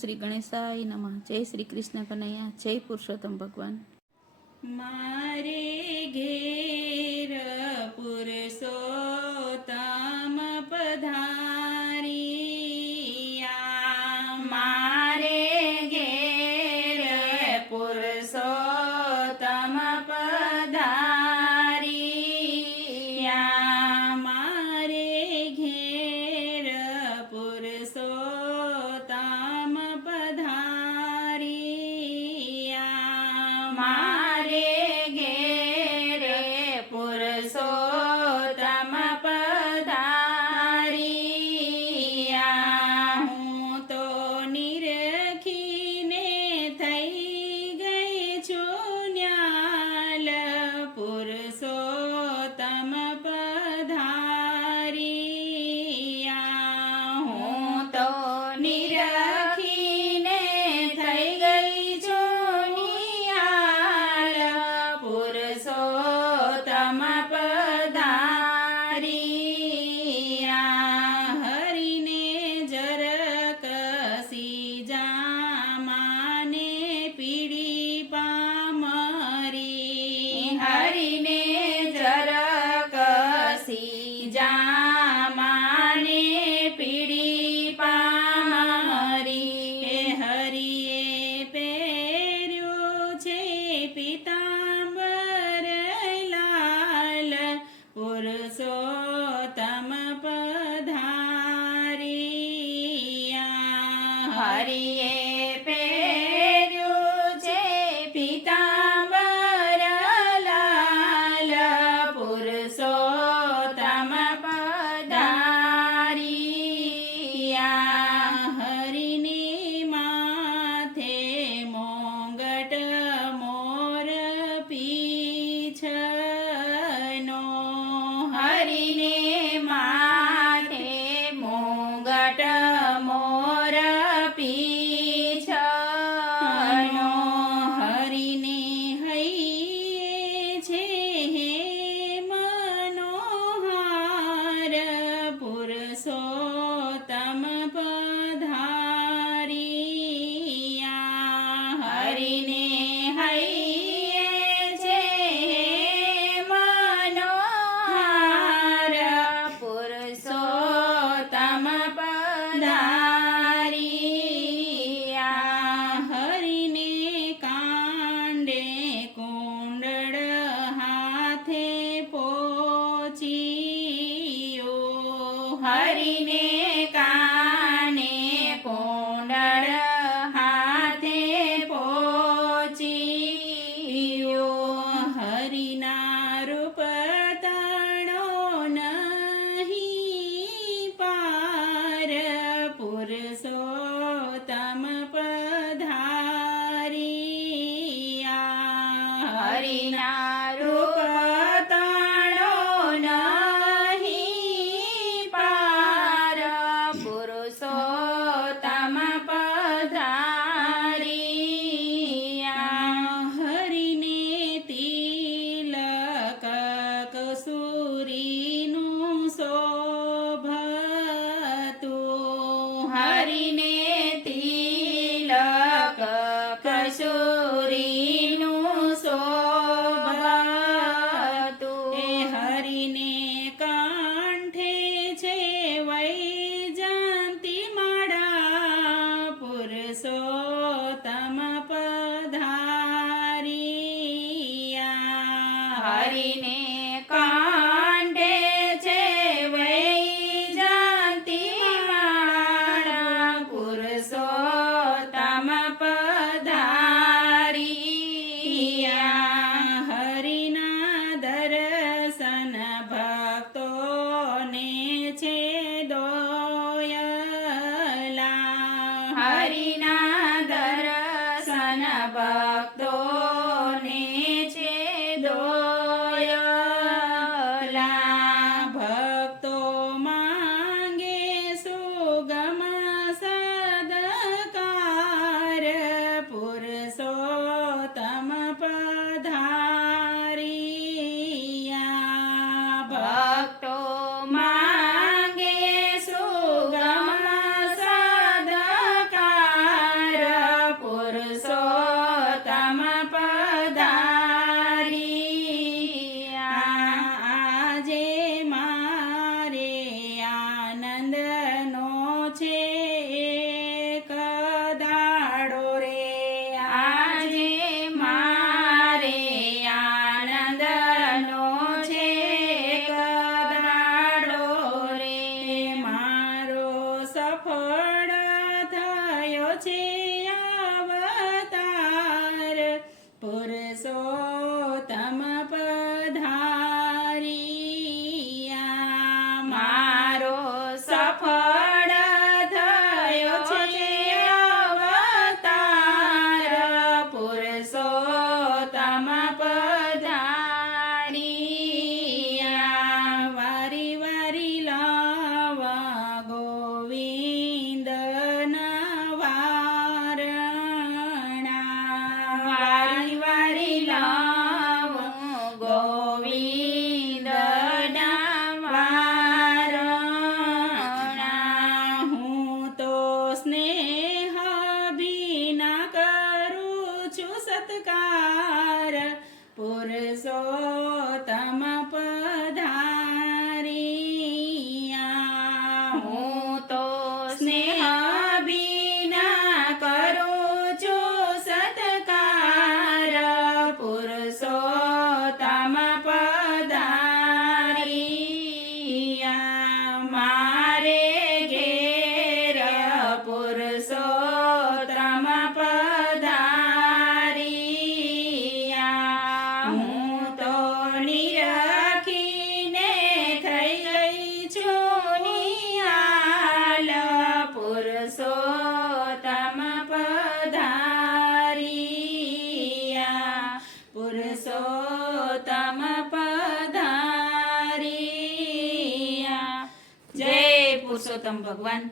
શ્રી ગણેશાય નમઃ. જય શ્રી કૃષ્ણ કનૈયા, જય પુરુષોત્તમ ભગવાન. મારે ઘેર પુરુષોત્તમ પધારિયા, મારે ઘેર પુરુષોત્તમ પધારિયા, મારે ઘેર પુરુષોત્તમ પધારિયા, મારે ઘેર પુરુષોત્તમ પધારિયા. હું તો નિરખીને થઈ ગઈ છું ન્યાલ, પુરુષોત્તમ પધારિયા. હું તો નિરખીને થઈ ગઈ છું ન્યાલ, પુરુષોત્તમ પધારિયા. હરિને જરાક સીજામાને પીડી પામરી, હરિને જરાક સીજામાને પીડી પામરી. હરિએ પહેર્યો છે પીતાંબર લાલ, પુરુષોત્તમ પધારિયા. હરિએ પહેર્યો છે પીતાંબર લાલ, પુરુષોત્તમ પધારિયા. હરિની માથે મોંગટ મોર પીછનો, હરિને માથે મોંગટ મોર પીછનો. હરિને હૈયે છે હે મનોહાર, પુરુષોત્તમ પધારિયા. હરિને હૈયે છે હે મનોહાર, પુરુષોત્તમ પધારિયા. હરિને કાંડે કુંડળ હાથે પોચિયો, હરિને કાને કુંડળ હાથે પોચિયો. હરિના રૂપ તાણો નહીં પાર, પુરુષોત્તમ પધારિયા. હરિના રૂપ તાણો નહીં પાર, પુરુષોત્તમ પધારિયા. હરિને તિલક કસૂરીનું શોભતું, હરિને તિલક કસૂરીનું શોભતું. હરિને કંઠે છે વૈજયંતી માળા, પુરુષોત્તમ પધારિયા. હરિને કંઠે છે વૈજયંતી માળા, પુરુષોત્તમ પધારિયા. હરિના દર્શન ભક્તોને છે દોયલા, હરિના દર્શન ભક્તોને છે દોયલા. પુરુષોત્તમ પધારિયા હું તો સ્નેહ વિના કરું છું સત્કાર પુરુષોત્તમ પધારિયા મારે ઘેર પુરુષોત્તમ પધારિયા હું તો નિરખીને થઈ ગઈ છું નિહાલ પુરુષોત્તમ પધારિયા પુરુષોત્તમ પધારિયા જય પુરુષોત્તમ ભગવાન.